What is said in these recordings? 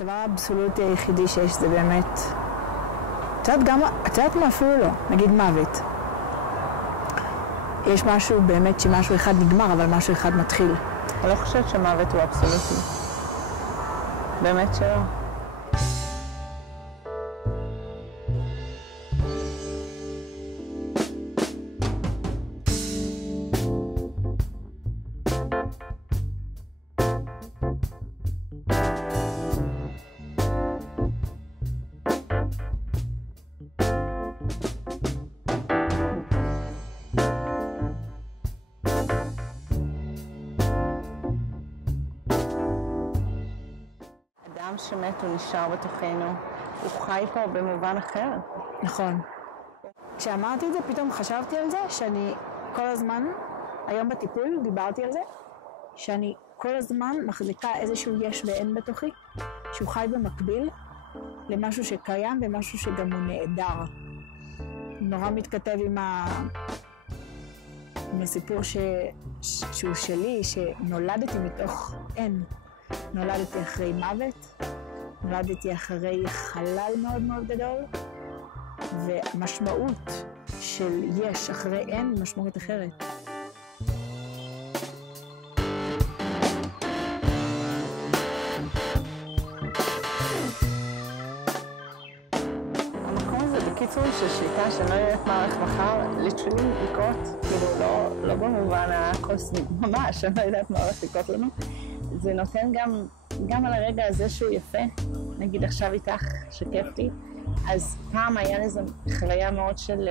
הדבר האבסולוטי היחידי שיש זה באמת, את יודעת מה אפילו לא, נגיד מוות. יש משהו באמת שמשהו אחד נגמר, אבל משהו אחד מתחיל. אני לא חושבת שמוות הוא אבסולוטי. באמת שלא. אדם שמת הוא נשאר בתוכנו, הוא חי פה במובן אחר. נכון. כשאמרתי את זה, פתאום חשבתי על זה שאני כל הזמן, היום בטיפול דיברתי על זה, שאני כל הזמן מחזיקה איזשהו יש ואין בתוכי, שהוא חי במקביל למשהו שקיים ומשהו שגם הוא נהדר. נורא מתכתב עם הסיפור שהוא שלי, שנולדתי מתוך אין. נולדתי אחרי מוות, נולדתי אחרי חלל מאוד מאוד גדול, והמשמעות של יש אחרי אין היא משמעות אחרת. המקום הזה בקיצור של שליטה שאני לא יודעת מה הולך מחר, ליטרלי לקרות, כאילו לא במובן הקוסמי, ממש, אני לא יודעת מה הולך לקרות לנו. זה נותן גם על הרגע הזה שהוא יפה, נגיד עכשיו איתך שכיף לי, אז פעם היה לזה חוויה מאוד של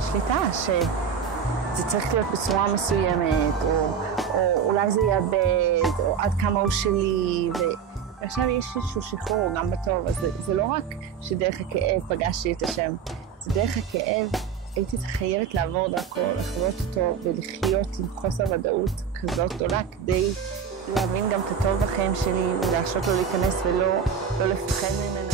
שליטה, שזה צריך להיות בצורה מסוימת, או אולי זה יאבד, או עד כמה הוא שלי, ועכשיו יש איזשהו שחרור גם בטוב, אז זה לא רק שדרך הכאב פגשתי את השם, זה דרך הכאב הייתי חייבת לעבור דרכו, לחוות אותו ולחיות עם חוסר ודאות כזאת גדולה כדי להבין גם את הטוב בחיים שלי ולהרשות לו להיכנס ולא לפחד ממנו.